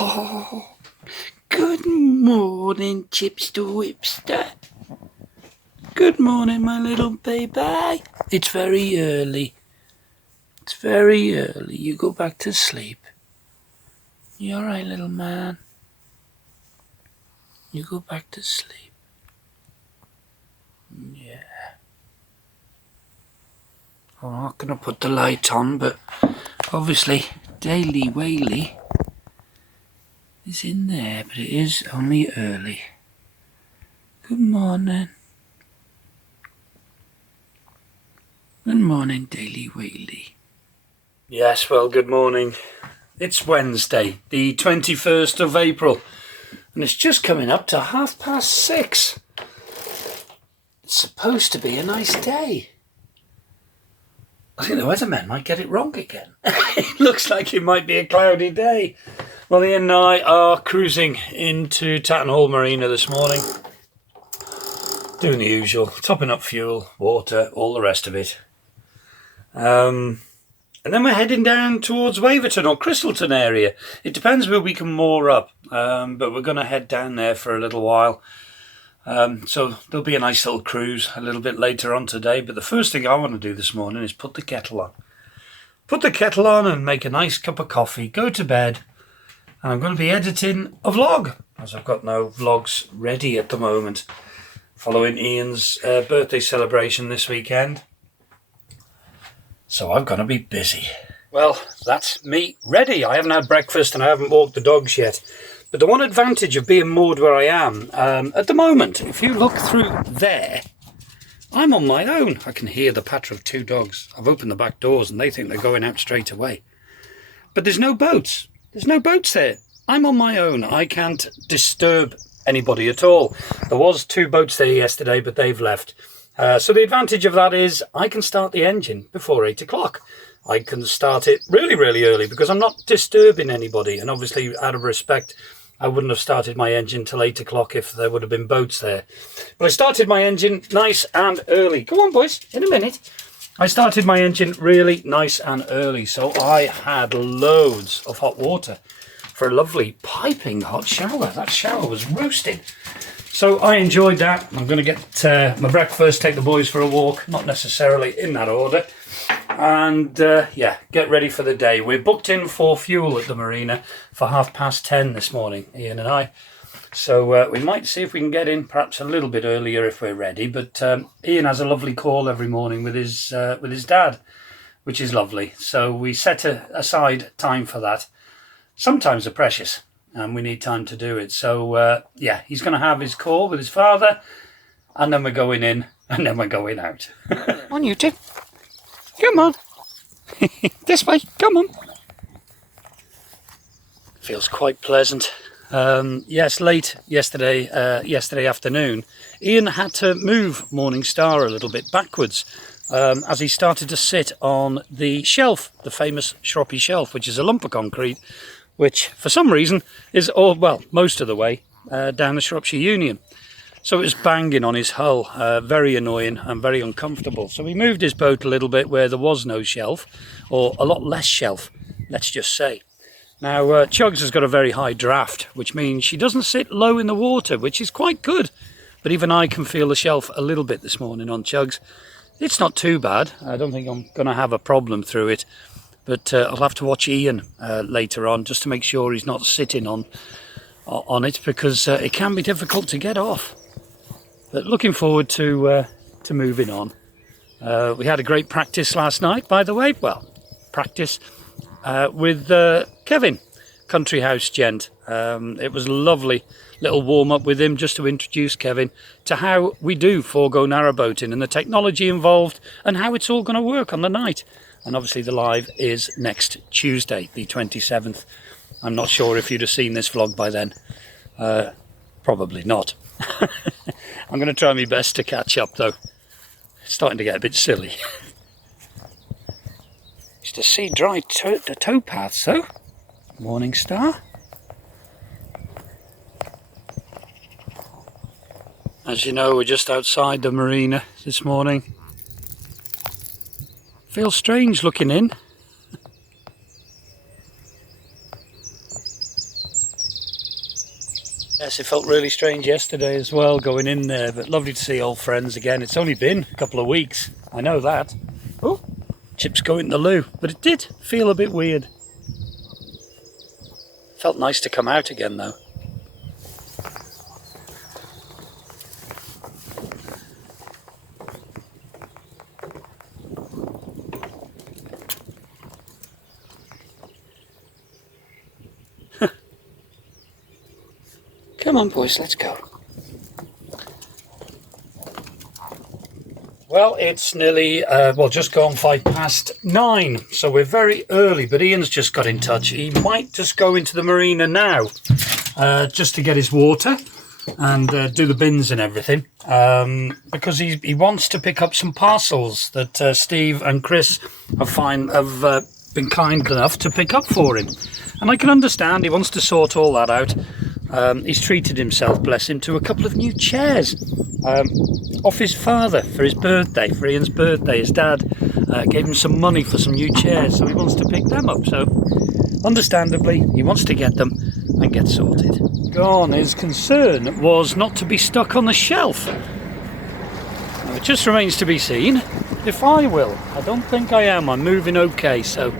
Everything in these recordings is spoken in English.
Oh, good morning, Chipster Whipster. Good morning, my little baby. It's very early. It's very early. You go back to sleep. You alright, little man? You go back to sleep. Yeah. I'm not going to put the light on, but obviously Daily Whaley is in there, but it is only early. Good morning. Good morning, Daily Whaley. Yes, well, good morning. It's Wednesday, the 21st of April, and it's just coming up to 6:30. It's supposed to be a nice day. I think the weathermen might get it wrong again. It looks like it might be a cloudy day. Well, Ian and I are cruising into Tattenhall Marina this morning. Doing the usual, topping up fuel, water, all the rest of it. And then we're heading down towards Waverton or Crystalton area. It depends where we can moor up, but we're going to head down there for a little while. So there'll be a nice little cruise a little bit later on today. But the first thing I want to do this morning is put the kettle on. Put the kettle on and make a nice cup of coffee, go to bed. And I'm going to be editing a vlog, as I've got no vlogs ready at the moment, following Ian's birthday celebration this weekend. So I'm going to be busy. Well, that's me ready. I haven't had breakfast and I haven't walked the dogs yet. But the one advantage of being moored where I am, at the moment, if you look through there, I'm on my own. I can hear the patter of two dogs. I've opened the back doors and they think they're going out straight away. But there's no boats. There's no boats there. I'm on my own. I can't disturb anybody at all. There was 2 boats there yesterday, but they've left. So the advantage of that is I can start the engine before 8 o'clock. I can start it really, really early because I'm not disturbing anybody. And obviously, out of respect, I wouldn't have started my engine till 8 o'clock if there would have been boats there. But I started my engine nice and early. Go on, boys, in a minute. I started my engine really nice and early. So I had loads of hot water for a lovely piping hot shower. That shower was roasting. So I enjoyed that. I'm going to get my breakfast, take the boys for a walk, not necessarily in that order. And yeah, get ready for the day. We're booked in for fuel at the marina for 10:30 this morning, Ian and I. So we might see if we can get in perhaps a little bit earlier if we're ready. But Ian has a lovely call every morning with his dad, which is lovely. So we set aside time for that. Sometimes they're precious. And we need time to do it. So, yeah, he's going to have his call with his father. And then we're going in. And then we're going out. On you two. Come on. This way. Come on. Feels quite pleasant. Yes, late yesterday afternoon, Ian had to move Morning Star a little bit backwards. As he started to sit on the shelf, the famous shroppy shelf, which is a lump of concrete, which for some reason is most of the way down the Shropshire Union. So it was banging on his hull, very annoying and very uncomfortable. So we moved his boat a little bit where there was no shelf, or a lot less shelf, let's just say. Now Chugs has got a very high draft, which means she doesn't sit low in the water, which is quite good. But even I can feel the shelf a little bit this morning on Chugs. It's not too bad. I don't think I'm going to have a problem through it. But I'll have to watch Ian later on just to make sure he's not sitting on it because it can be difficult to get off. But looking forward to moving on. We had a great practice last night, by the way. Well, practice with Kevin, Country House Gent. It was a lovely little warm-up with him just to introduce Kevin to how we do four-go narrowboating and the technology involved and how it's all going to work on the night. And obviously the live is next Tuesday, the 27th. I'm not sure if you'd have seen this vlog by then. Probably not. I'm going to try my best to catch up though. It's starting to get a bit silly. Used to see dry the towpaths though. Morning Star. As you know, we're just outside the marina this morning. Feels strange looking in. Yes, it felt really strange yesterday as well going in there, but lovely to see old friends again. It's only been a couple of weeks, I know that. Oh, Chip's going to the loo, but it did feel a bit weird. Felt nice to come out again though. Come on boys, let's go. Well, it's nearly, just gone 9:05, so we're very early, but Ian's just got in touch. He might just go into the marina now, just to get his water and do the bins and everything, because he wants to pick up some parcels that Steve and Chris have been kind enough to pick up for him. And I can understand, he wants to sort all that out. He's treated himself, bless him, to a couple of new chairs off his father for his birthday, for Ian's birthday. His dad gave him some money for some new chairs, so he wants to pick them up. So, understandably, he wants to get them and get sorted. Gone. His concern was not to be stuck on the shelf. Now, it just remains to be seen if I will. I don't think I am. I'm moving okay, so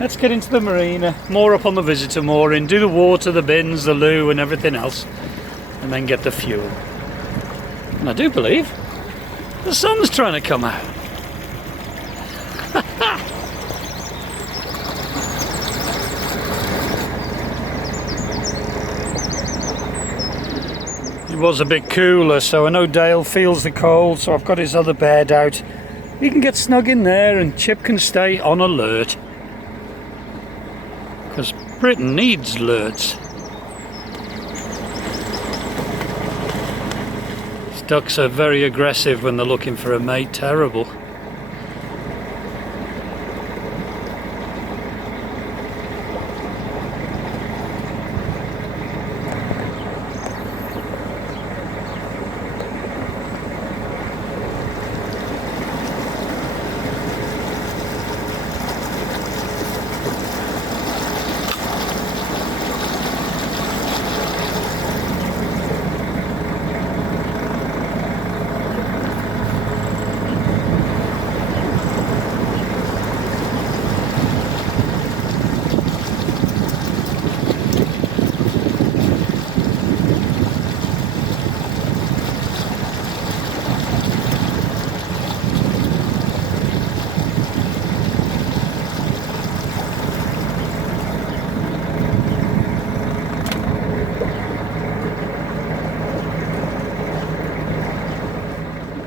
let's get into the marina, more up on the visitor mooring, do the water, the bins, the loo and everything else, and then get the fuel. And I do believe the sun's trying to come out. It was a bit cooler, so I know Dale feels the cold, so I've got his other bed out. He can get snug in there and Chip can stay on alert. Because Britain needs alerts. Ducks are very aggressive when they're looking for a mate, terrible.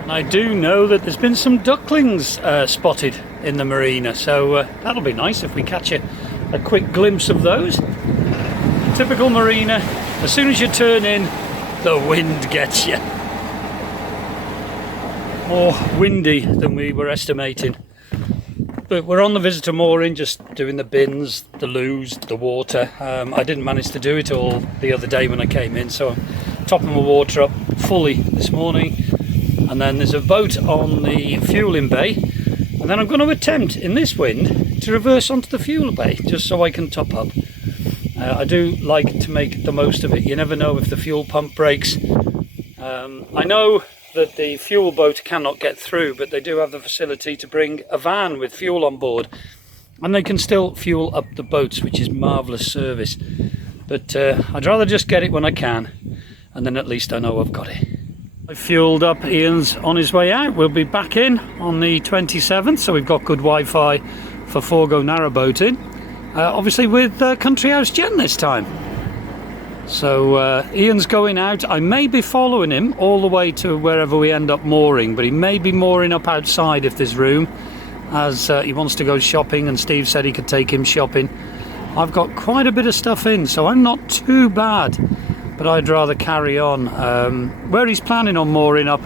I do know that there's been some ducklings spotted in the marina, so that'll be nice if we catch a quick glimpse of those. Typical marina, as soon as you turn in, the wind gets you. More windy than we were estimating. But we're on the visitor mooring, just doing the bins, the loos, the water. I didn't manage to do it all the other day when I came in, so I'm topping my water up fully this morning. And then there's a boat on the fueling bay, and then I'm going to attempt in this wind to reverse onto the fuel bay just so I can top up. I do like to make the most of it. You never know if the fuel pump breaks. I know that the fuel boat cannot get through, but they do have the facility to bring a van with fuel on board, and they can still fuel up the boats, which is marvellous service. But I'd rather just get it when I can, and then at least I know I've got it. I fueled up, Ian's on his way out. We'll be back in on the 27th, so we've got good Wi-Fi for Forgo narrowboating. Obviously with Country House Jen this time. So Ian's going out. I may be following him all the way to wherever we end up mooring, but he may be mooring up outside if there's room, as he wants to go shopping, and Steve said he could take him shopping. I've got quite a bit of stuff in, so I'm not too bad. But I'd rather carry on. Where he's planning on mooring up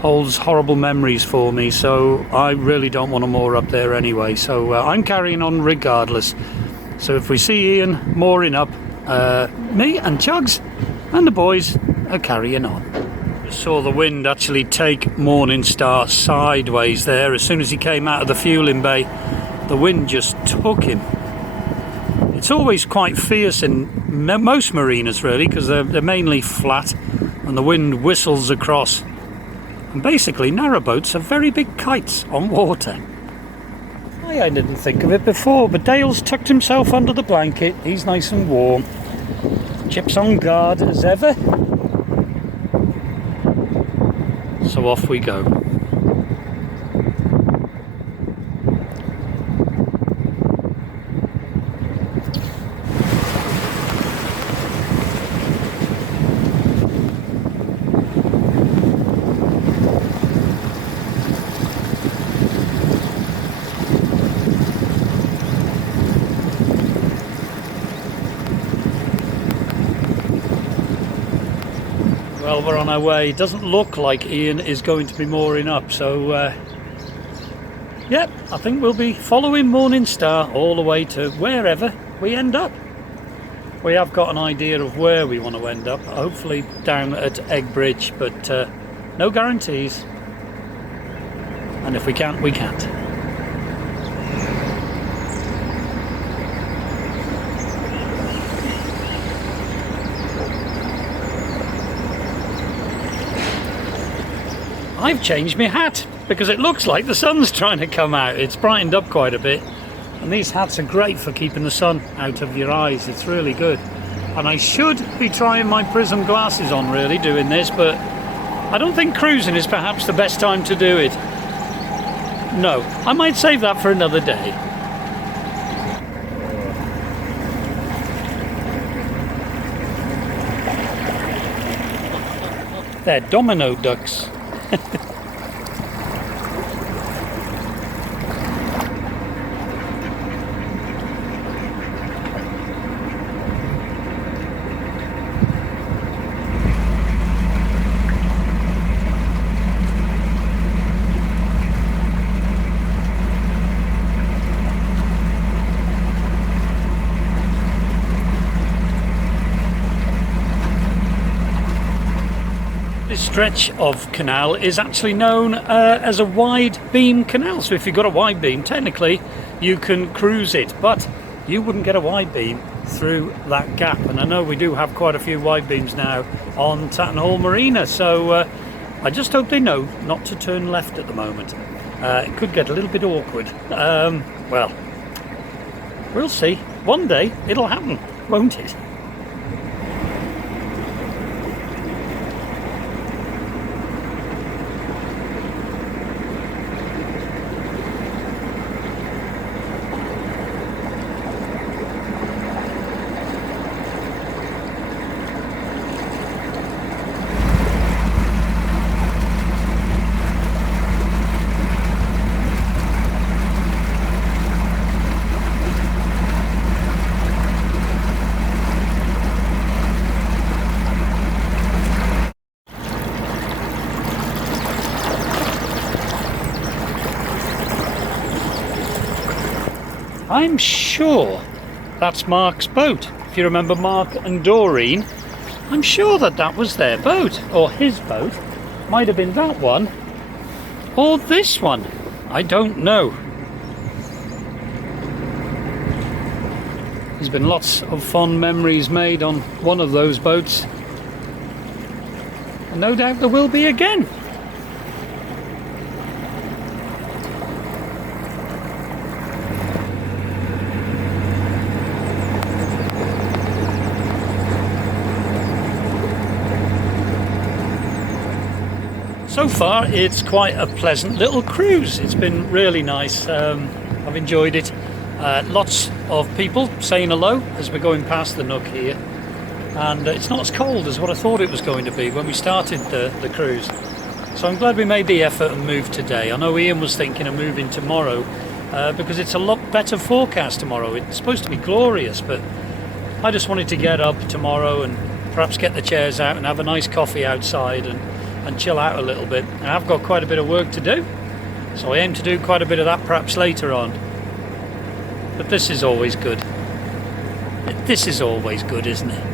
holds horrible memories for me, so I really don't want to moor up there anyway. So I'm carrying on regardless. So if we see Ian mooring up, me and Chugs and the boys are carrying on. Just saw the wind actually take Morning Star sideways there. As soon as he came out of the fueling bay, the wind just took him. It's always quite fierce in most marinas really, because they're mainly flat and the wind whistles across. And basically narrowboats are very big kites on water. I didn't think of it before, but Dale's tucked himself under the blanket. He's nice and warm. Chip's on guard as ever. So off we go. Well, we're on our way. It doesn't look like Ian is going to be mooring up, so yep, I think we'll be following Morning Star all the way to wherever we end up. We have got an idea of where we want to end up, hopefully down at Egg Bridge, but no guarantees. And if we can't, we can't. I've changed my hat because it looks like the sun's trying to come out. It's brightened up quite a bit, and these hats are great for keeping the sun out of your eyes. It's really good. And I should be trying my prism glasses on really doing this, but I don't think cruising is perhaps the best time to do it. No, I might save that for another day. They're domino ducks. This stretch of canal is actually known as a wide beam canal, so if you've got a wide beam, technically you can cruise it, but you wouldn't get a wide beam through that gap. And I know we do have quite a few wide beams now on Tatton Hall Marina, so I just hope they know not to turn left at the moment. It could get a little bit awkward. Well, we'll see. One day it'll happen, won't it? I'm sure that's Mark's boat. If you remember Mark and Doreen, I'm sure that that was their boat, or his boat. Might have been that one, or this one. I don't know. There's been lots of fond memories made on one of those boats, and no doubt there will be again. So far it's quite a pleasant little cruise. It's been really nice. I've enjoyed it. Lots of people saying hello as we're going past the nook here, and it's not as cold as what I thought it was going to be when we started the cruise. So I'm glad we made the effort and moved today. I know Ian was thinking of moving tomorrow because it's a lot better forecast tomorrow. It's supposed to be glorious, but I just wanted to get up tomorrow and perhaps get the chairs out and have a nice coffee outside and chill out a little bit. And I've got quite a bit of work to do, so I aim to do quite a bit of that perhaps later on. But this is always good. This is always good, isn't it?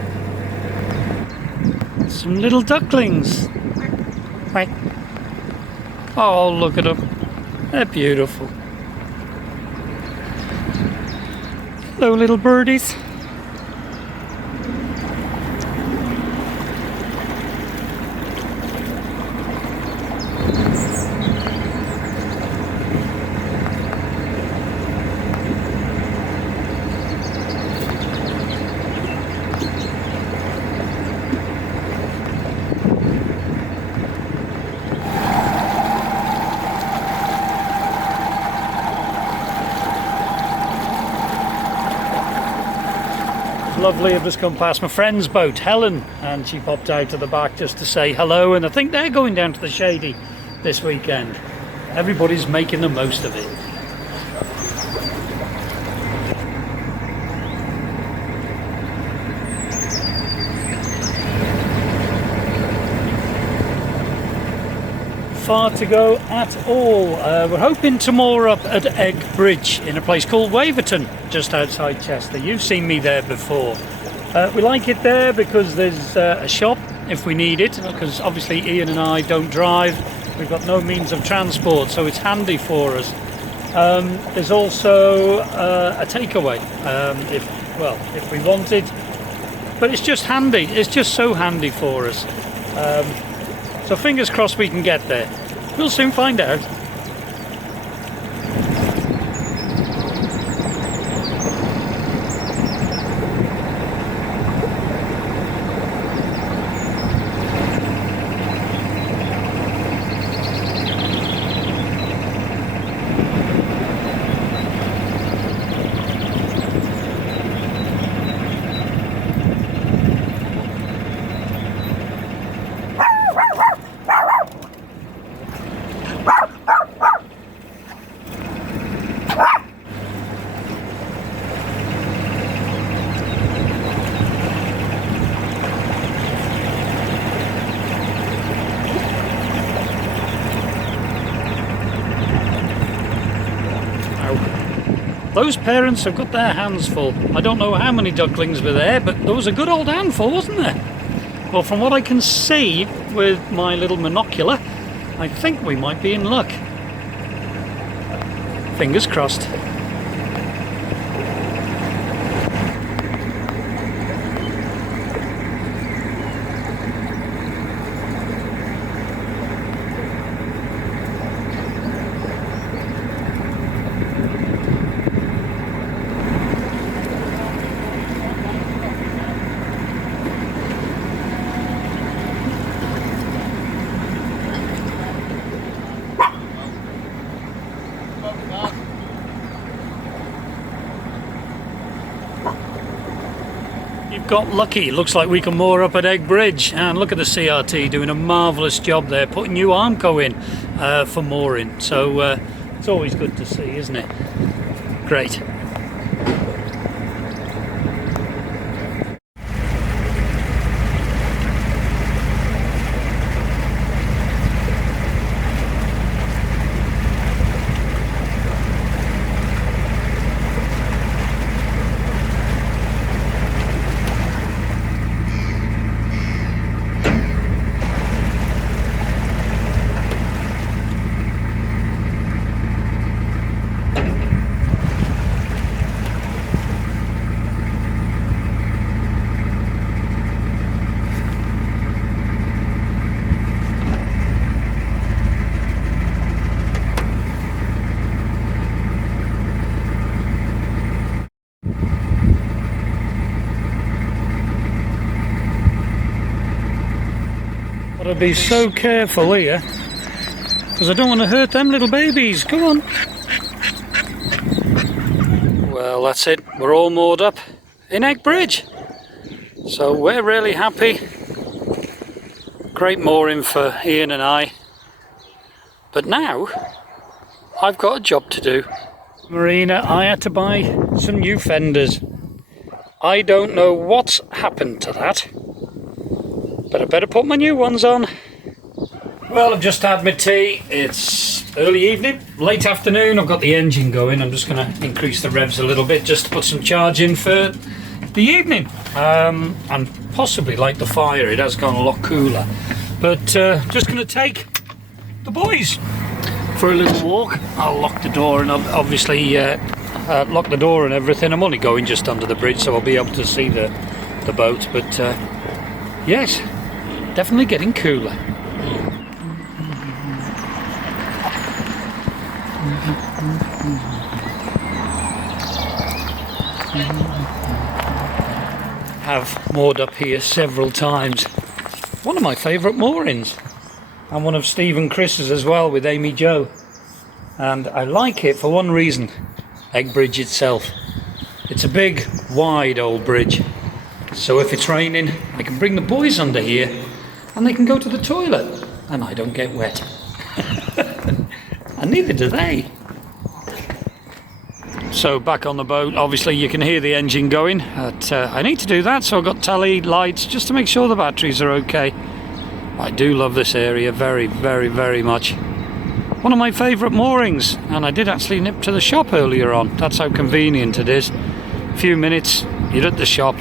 Some little ducklings. Right. Oh, look at them. They're beautiful. Hello, little birdies. Lovely, I've just come past my friend's boat, Helen, and she popped out to the back just to say hello, and I think they're going down to the Shady this weekend. Everybody's making the most of it. Far to go at all. We're hoping to moor up at Egg Bridge in a place called Waverton, just outside Chester. You've seen me there before. We like it there because there's a shop if we need it, because obviously Ian and I don't drive. We've got no means of transport, so it's handy for us. There's also a takeaway if we wanted, but it's just handy. It's just so handy for us. So fingers crossed we can get there. We'll soon find out. Those parents have got their hands full. I don't know how many ducklings were there, but there was a good old handful, wasn't there? Well, from what I can see with my little monocular, I think we might be in luck. Fingers crossed. Got lucky. Looks like we can moor up at Egg Bridge, and look at the CRT doing a marvellous job there, putting new Armco in for mooring. So it's always good to see, isn't it? Great. Gotta be so careful here, because I don't want to hurt them little babies. Come on. Well, that's it. We're all moored up in Egg Bridge. So we're really happy. Great mooring for Ian and I. But now, I've got a job to do. Marina, I had to buy some new fenders. I don't know what's happened to that, but I better put my new ones on. Well, I've just had my tea. It's early evening, late afternoon. I've got the engine going. I'm just going to increase the revs a little bit just to put some charge in for the evening. And possibly light the fire. It has gone a lot cooler. But just going to take the boys for a little walk. I'll lock the door and obviously locked the door and everything. I'm only going just under the bridge, so I'll be able to see the boat. But yes, definitely getting cooler. Have moored up here several times. One of my favourite moorings, and one of Steve and Chris's as well, with Amy Jo. And I like it for one reason: Egg Bridge itself. It's a big, wide old bridge, so if it's raining I can bring the boys under here and they can go to the toilet and I don't get wet. And neither do they. So back on the boat, obviously you can hear the engine going. I need to do that, so I've got tally lights just to make sure the batteries are okay. I do love this area very, very, very much. One of my favourite moorings, and I did actually nip to the shop earlier on. That's how convenient it is. A few minutes, you're at the shop.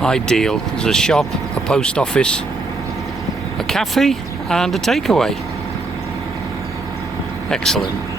Ideal. There's a shop, a post office, a cafe and a takeaway. Excellent.